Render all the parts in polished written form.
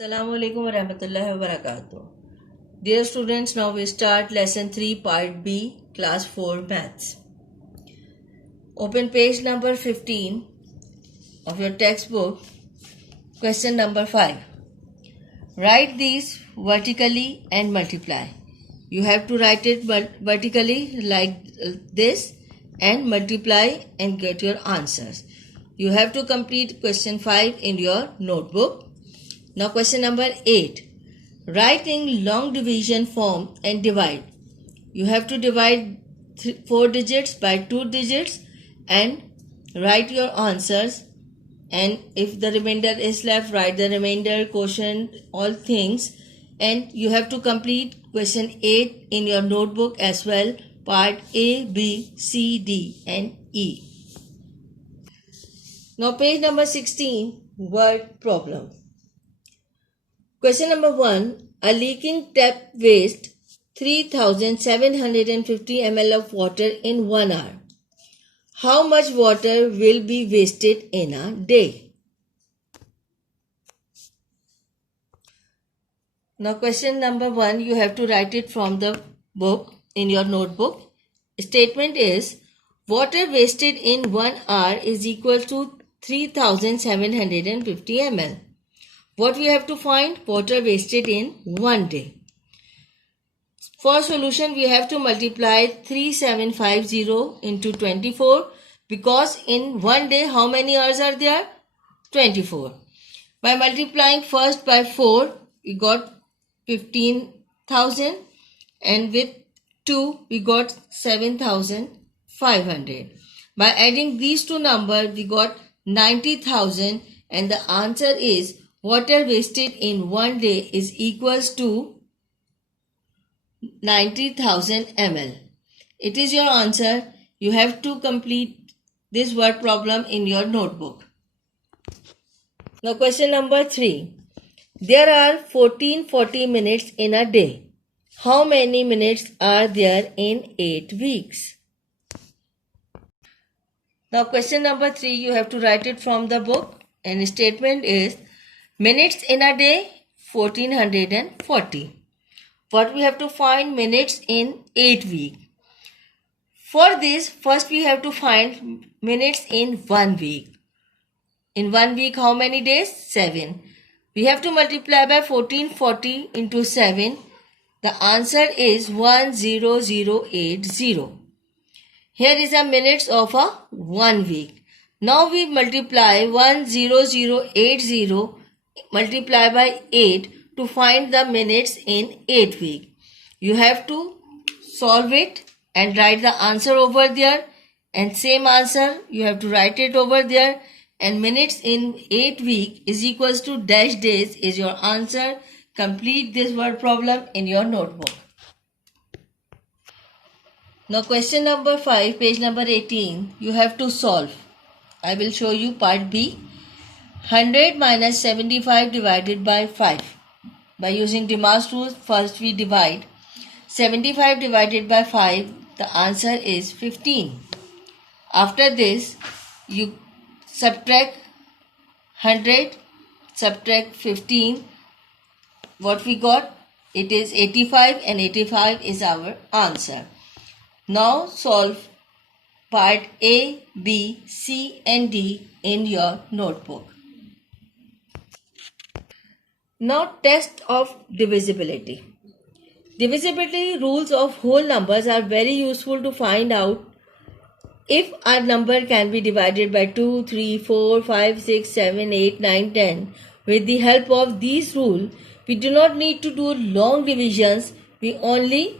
Assalamu alaikum wa rahmatullahi wa barakatuh. Dear students, now we start lesson 3 part B, class 4 maths. Open page number 15 of your textbook, question number 5. Write these vertically and multiply. You have to write it vertically like this and multiply and get your answers. You have to complete question 5 in your notebook. Now question number 8. Write in long division form and divide. You have to divide 4 digits by 2 digits and write your answers, and if the remainder is left, write the remainder, quotient, all things, and you have to complete question 8 in your notebook as well, part A, B, C, D and E. Now page number 16, word problem. Question number 1. A leaking tap wastes 3750 ml of water in 1 hour. How much water will be wasted in a day? Now question number 1, you have to write it from the book in your notebook. Statement is water wasted in 1 hour is equal to 3750 ml. What we have to find? Water wasted in 1 day. For solution, we have to multiply 3750 into 24 because in 1 day, how many hours are there? 24. By multiplying first by 4, we got 15,000 and with 2, we got 7,500. By adding these two numbers, we got 90,000 and the answer is water wasted in 1 day is equals to 90,000 ml. It is your answer. You have to complete this word problem in your notebook. Now question number 3. There are 1440 minutes in a day. How many minutes are there in 8 weeks? Now question number 3, you have to write it from the book, and statement is minutes in a day 1440. What we have to find? Minutes in 8 weeks. For this, first we have to find minutes in 1 week. In 1 week, how many days? 7. We have to multiply by 1440 into 7. The answer is 10080. Here is a minutes of a 1 week. Now we multiply 10080 multiply by 8 to find the minutes in 8 weeks. You have to solve it and write the answer over there, and same answer you have to write it over there, and minutes in 8 weeks is equals to dash days is your answer. Complete this word problem in your notebook. Now question number 5, page number 18, you have to solve. I will show you part B. 100 minus 75 divided by 5. By using Demar's rule, first we divide. 75 divided by 5, the answer is 15. After this, you subtract 100, subtract 15. What we got? It is 85, and 85 is our answer. Now solve part A, B, C and D in your notebook. Now test of divisibility. Divisibility rules of whole numbers are very useful to find out if a number can be divided by 2, 3, 4, 5, 6, 7, 8, 9, 10. With the help of these rules, we do not need to do long divisions. We only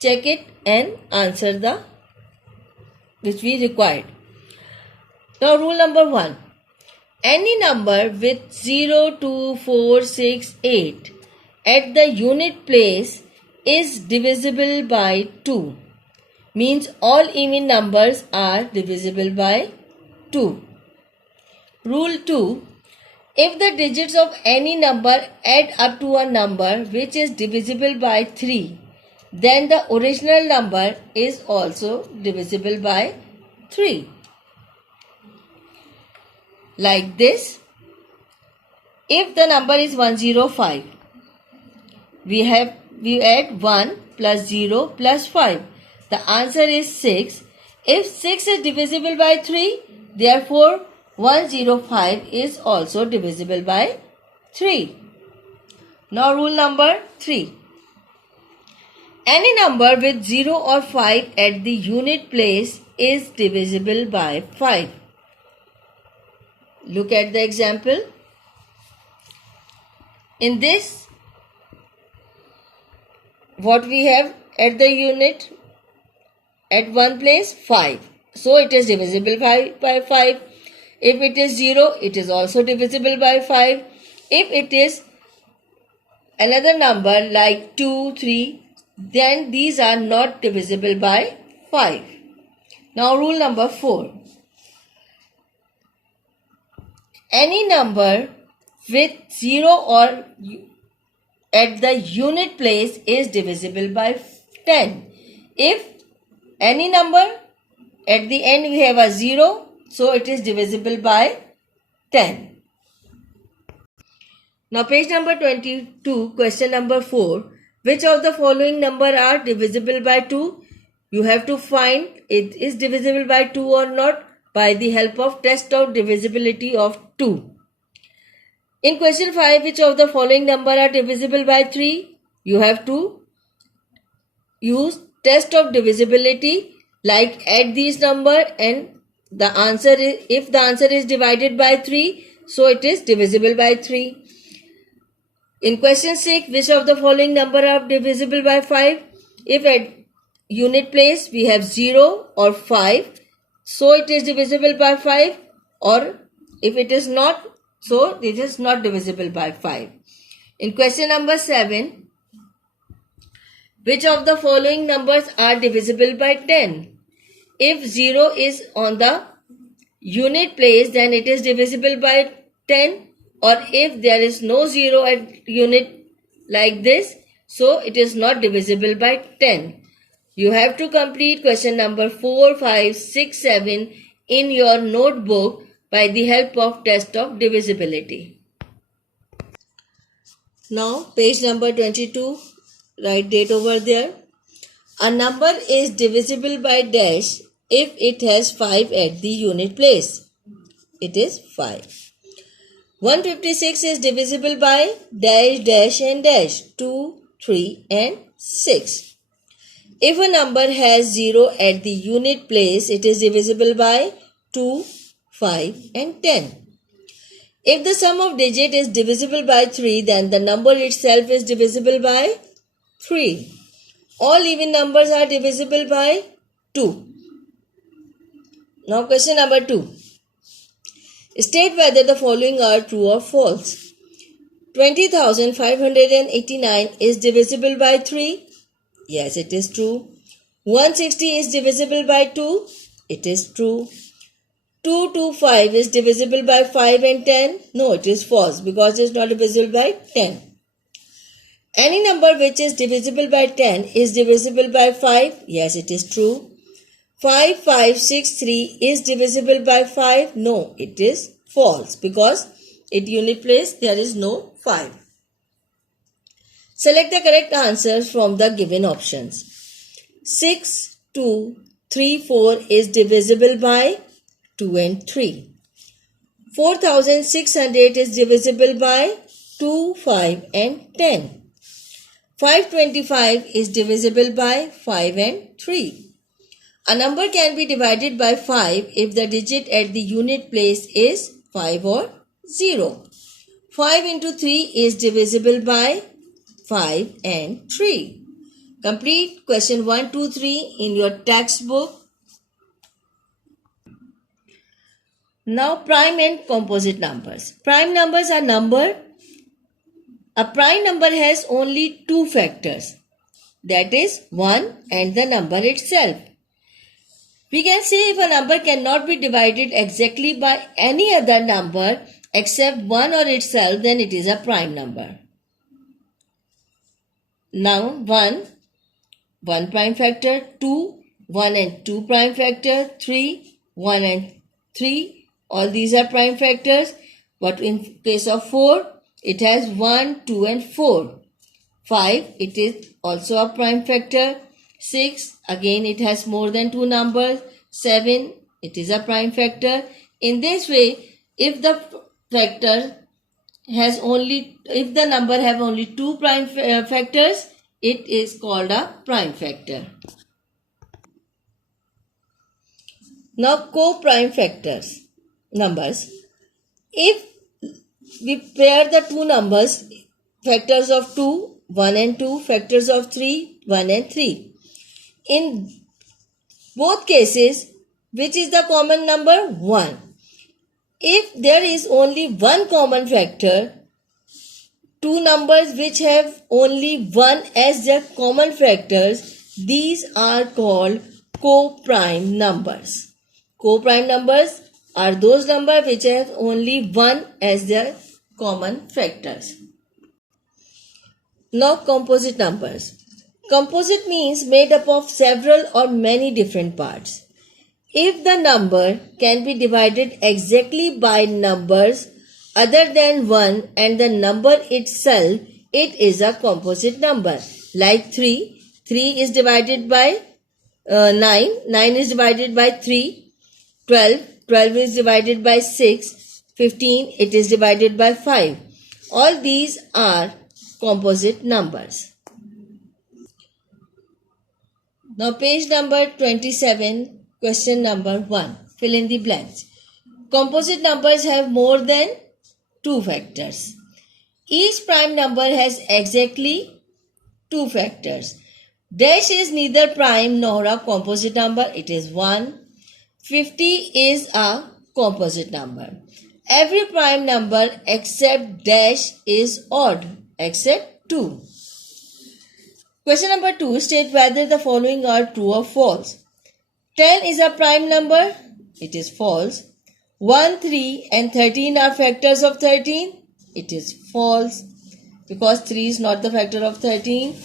check it and answer the which we required. Now rule number 1. Any number with 0, 2, 4, 6, 8 at the unit place is divisible by 2. Means all even numbers are divisible by 2. Rule 2. If the digits of any number add up to a number which is divisible by 3, then the original number is also divisible by 3. Like this. if the number is 105, we add 1 plus 0 plus 5. The answer is 6. If 6 is divisible by 3, therefore 105 is also divisible by 3. Now rule number 3. Any number with 0 or 5 at the unit place is divisible by 5. Look at the example. In this, what we have at the unit at one place? 5. So it is divisible by 5. If it is 0, it is also divisible by 5. If it is another number like 2, 3, then these are not divisible by 5. Now rule number 4. Any number with 0 or at the unit place is divisible by 10. If any number at the end we have a 0, so it is divisible by 10. Now page number 22, question number 4. Which of the following number are divisible by 2? You have to find it is divisible by 2 or not by the help of test of divisibility of 2. In question 5, which of the following number are divisible by 3? You have to use test of divisibility, like add these number and the answer is, if the answer is divided by 3, so it is divisible by 3. In question 6, which of the following number are divisible by 5? If at unit place we have 0 or 5, so it is divisible by 5, or if it is not, so it is not divisible by 5. In question number 7, which of the following numbers are divisible by 10? If 0 is on the unit place, then it is divisible by 10. Or if there is no 0 at unit like this, so it is not divisible by 10. You have to complete question number 4, 5, 6, 7 in your notebook by the help of test of divisibility. Now page number 22, write date over there. A number is divisible by dash if it has 5 at the unit place. It is 5. 156 is divisible by dash, dash and dash, 2, 3 and 6. If a number has 0 at the unit place, it is divisible by 2, 5 and 10. If the sum of digit is divisible by 3, then the number itself is divisible by 3. All even numbers are divisible by 2. Now question number 2. State whether the following are true or false. 20,589 is divisible by 3. Yes, it is true. 160 is divisible by 2. It is true. 225 is divisible by 5 and 10. No, it is false because it is not divisible by 10. Any number which is divisible by 10 is divisible by 5. Yes, it is true. 5563 is divisible by 5. No, it is false because at unit place there is no 5. Select the correct answers from the given options. 6, 2, 3, 4 is divisible by 2 and 3. 4600 is divisible by 2, 5 and 10. 525 is divisible by 5 and 3. A number can be divided by 5 if the digit at the unit place is 5 or 0. 5 into 3 is divisible by 5 and 3. Complete question 1, 2, 3 in your textbook. Now prime and composite numbers. Prime numbers are number. A prime number has only two factors, that is 1 and the number itself. We can say if a number cannot be divided exactly by any other number except 1 or itself, then it is a prime number. Now 1 prime factor, 2, 1 and 2 prime factor, 3, 1 and 3, all these are prime factors. But in case of 4, It has 1, 2 and 4. 5, it is also a prime factor. 6, again it has more than 2 numbers. 7, it is a prime factor. In this way, if the number have only 2 prime factors, it is called a prime factor. Now co-prime numbers. If we pair the two numbers, factors of 2, 1 and 2, factors of 3, 1 and 3. In both cases, which is the common number? 1. If there is only one common factor, two numbers which have only 1 as their common factors, these are called co-prime numbers. Co-prime numbers are those numbers which have only 1 as their common factors. Now composite numbers. Composite means made up of several or many different parts. If the number can be divided exactly by numbers other than 1 and the number itself, it is a composite number. Like 3 is divided by 9 is divided by 3. 12 is divided by 6. 15, it is divided by 5. All these are composite numbers. Now page number 27, question number 1. Fill in the blanks. Composite numbers have more than 2 factors. Each prime number has exactly 2 factors. Dash is neither prime nor a composite number. It is 1. 50 is a composite number. Every prime number except dash is odd, except 2. Question number 2. State whether the following are true or false. 10 is a prime number. It is false. 1, 3 and 13 are factors of 13. It is false, because 3 is not the factor of 13.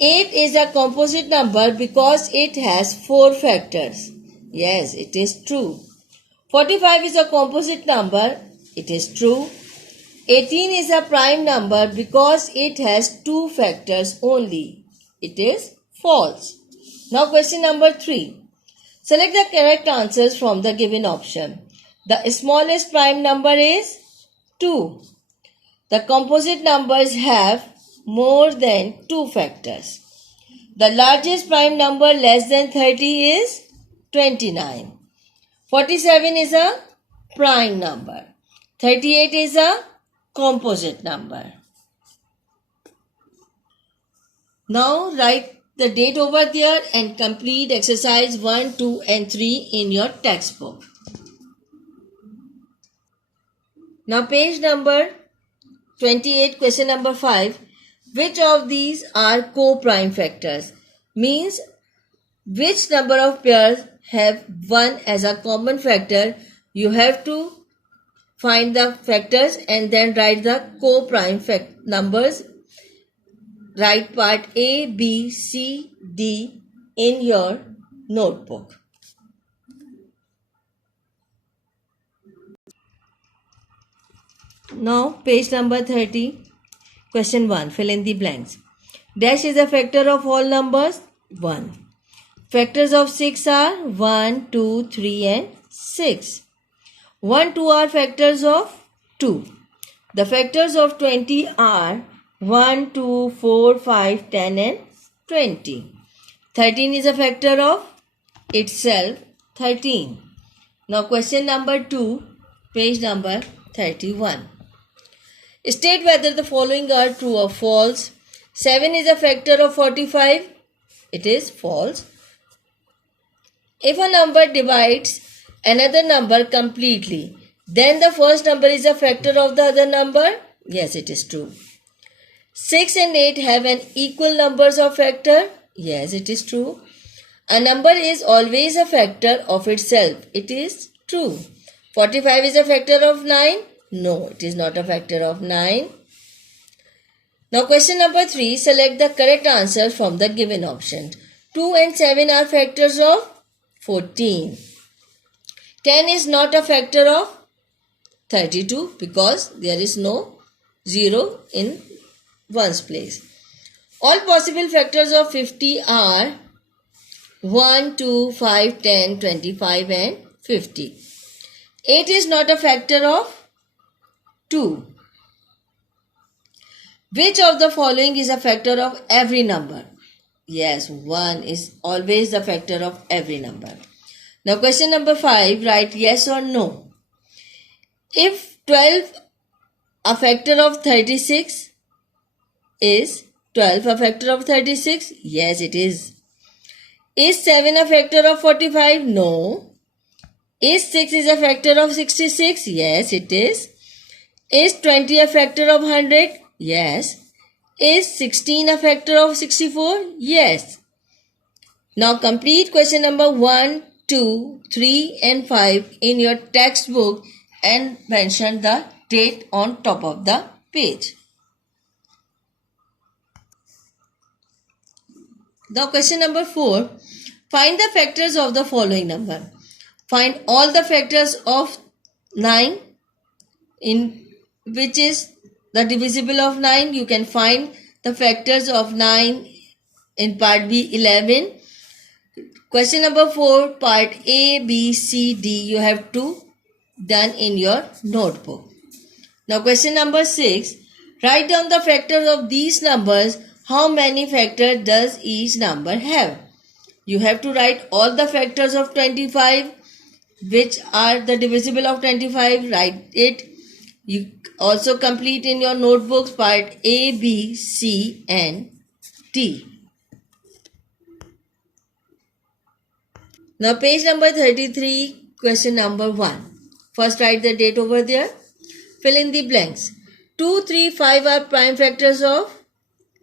8 is a composite number because it has 4 factors. Yes, it is true. 45 is a composite number. It is true. 18 is a prime number because it has 2 factors only. It is false. Now question number 3. Select the correct answers from the given option. The smallest prime number is 2. The composite numbers have more than 2 factors. The largest prime number less than 30 is 29. 47 is a prime number. 38 is a composite number. Now write the date over there and complete exercise 1, 2 and 3 in your textbook. Now page number 28, question number 5. Which of these are co-prime factors? Means which number of pairs have 1 as a common factor. You have to find the factors and then write the co-prime numbers. Write part A, B, C, D in your notebook. Now page number 30, question 1. Fill in the blanks. Dash is a factor of all numbers. 1. Factors of 6 are 1, 2, 3 and 6. 1, 2 are factors of 2. The factors of 20 are 1, 2, 4, 5, 10 and 20. 13 is a factor of itself, 13. Now question number 2, page number 31. State whether the following are true or false. 7 is a factor of 45. It is false. If a number divides another number completely, then the first number is a factor of the other number. Yes, it is true. 6 and 8 have an equal numbers of factor. Yes, it is true. A number is always a factor of itself. It is true. 45 is a factor of 9. No, it is not a factor of 9. Now question number 3. Select the correct answer from the given option. 2 and 7 are factors of 14. 10 is not a factor of 32 because there is no 0 in ones place. All possible factors of 50 are 1, 2, 5, 10, 25 and 50. 8 is not a factor of 2. Which of the following is a factor of every number? Yes, 1 is always the factor of every number. Now question number 5, write yes or no. If 12 a factor of 36, is 12 a factor of 36? Yes, it is. Is 7 a factor of 45? No. Is 6 is a factor of 66? Yes, it is. Is 20 a factor of 100? Yes. Is 16 a factor of 64? Yes. Now complete question number 1, 2, 3 and 5 in your textbook and mention the date on top of the page. Now question number 4. Find the factors of the following number. Find all the factors of 9 in which is the divisible of 9. You can find the factors of 9 in part B 11. Question number 4, part A, B, C, D you have to done in your notebook. Now question number 6, write down the factors of these numbers. How many factors does each number have? You have to write all the factors of 25 which are the divisible of 25. Write it. You also complete in your notebooks part A, B, C and D. Now page number 33, question number 1. First write the date over there. Fill in the blanks. 2, 3, 5 are prime factors of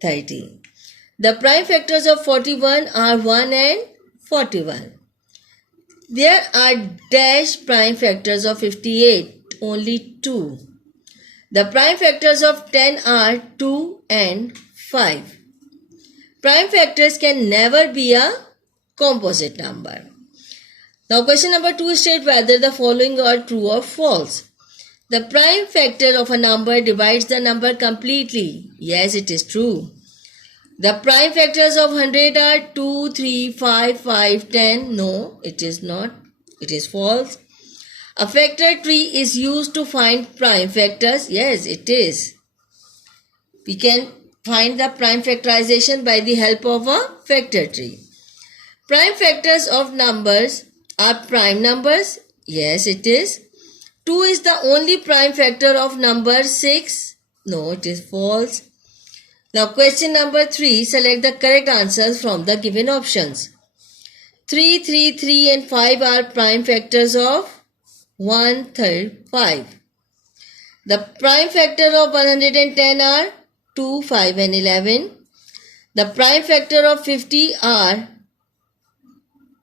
30. The prime factors of 41 are 1 and 41. There are dash prime factors of 58, only 2. The prime factors of 10 are 2 and 5. Prime factors can never be a composite number. Now question number 2 states whether the following are true or false. The prime factor of a number divides the number completely. Yes, it is true. The prime factors of 100 are 2, 3, 5, 5, 10. No, it is not. It is false. A factor tree is used to find prime factors. Yes, it is. We can find the prime factorization by the help of a factor tree. Prime factors of numbers are prime numbers. Yes, it is. 2 is the only prime factor of number 6. No, it is false. Now question number 3, select the correct answers from the given options. 3, 3, 3 and 5 are prime factors of 135. The prime factor of 110 are 2, 5 and 11. The prime factor of 50 are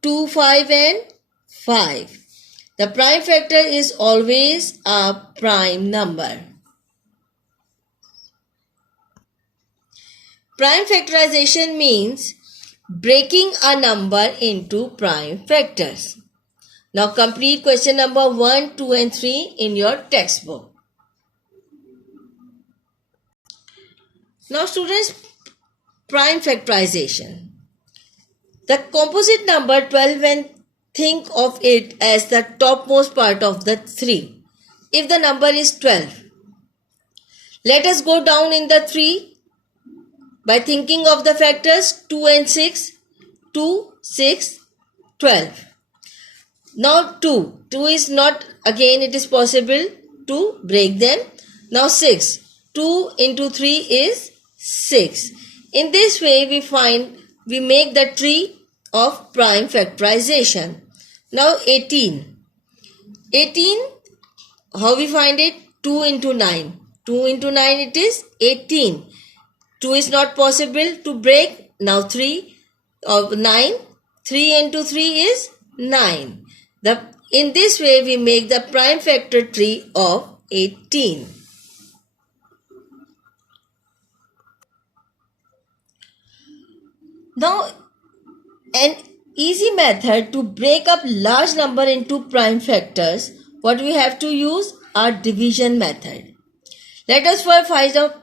2, 5 and 5. The prime factor is always a prime number. Prime factorization means breaking a number into prime factors. Now complete question number 1, 2 and 3 in your textbook. Now students, prime factorization. The composite number 12, and think of it as the topmost part of the 3. If the number is 12, let us go down in the 3 by thinking of the factors 2 and 6, 2, 6, 12. Now 2 is not, again it is possible to break them. Now 6, 2 into 3 is 6. In this way we make the tree of prime factorization. Now 18, how we find it? 2 into 9. 2 into 9 it is 18. 2 is not possible to break. Now 3 of 9. 3 into 3 is 9. In this way we make the prime factor tree of 18. Now an easy method to break up large number into prime factors, what we have to use? Our division method. Let us first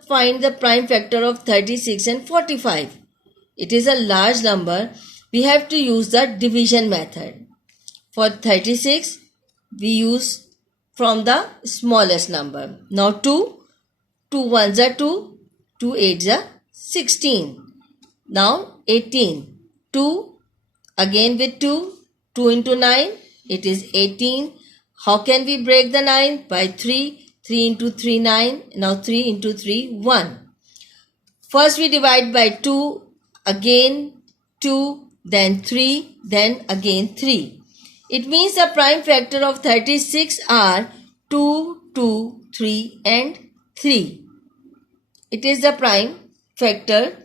find the prime factor of 36 and 45. It is a large number. We have to use the division method. For 36, we use from the smallest number. Now 2 ones are 2, 2 eights are 16. Now 18. 2 again with 2 into 9, it is 18. How can we break the 9? By 3. 3 into 3, 9. Now 3 into 3, 1. First we divide by 2, again 2, then 3, then again 3. It means the prime factor of 36 are 2, 2, 3 and 3. It is the prime factor.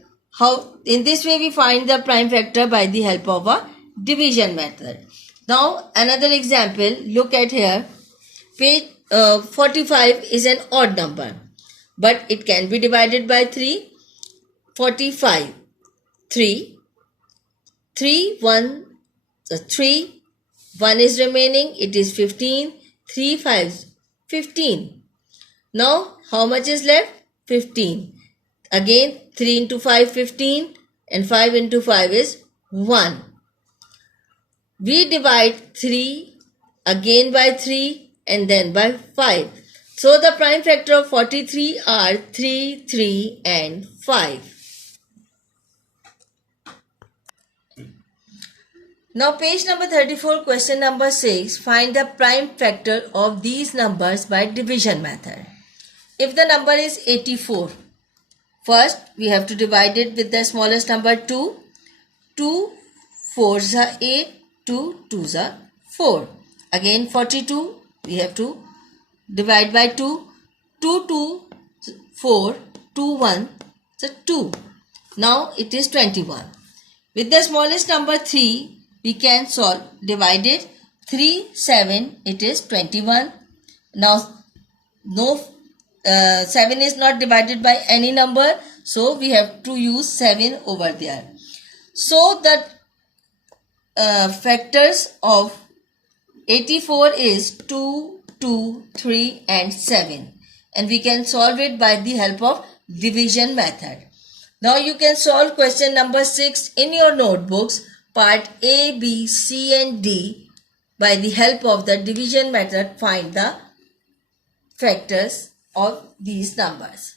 In this way we find the prime factor by the help of a division method. Now another example, look at here. Page 45 is an odd number, but it can be divided by 3. 45, 3, 1, 3, 1 is remaining, it is 15, 3 5s, 15. Now how much is left? 15. Again 3 into 5, 15, and 5 into 5 is 1. We divide 3 again by 3 and then by 5. So the prime factor of 43 are 3, 3 and 5. Now page number 34, question number 6. Find the prime factor of these numbers by division method. If the number is 84, first we have to divide it with the smallest number 2. 2 4s are 8, 2 2s are 4. Again 42, we have to divide by 2. 2 2 4, 2 1, so 2. Now it is 21. With the smallest number 3, we can solve, divide it. 3 7, it is 21. Now 7 is not divided by any number, so we have to use 7 over there. So the factors of 84 is 2, 2, 3 and 7, and we can solve it by the help of division method. Now you can solve question number 6 in your notebooks, part A, B, C and D. By the help of the division method, find the factors of these numbers.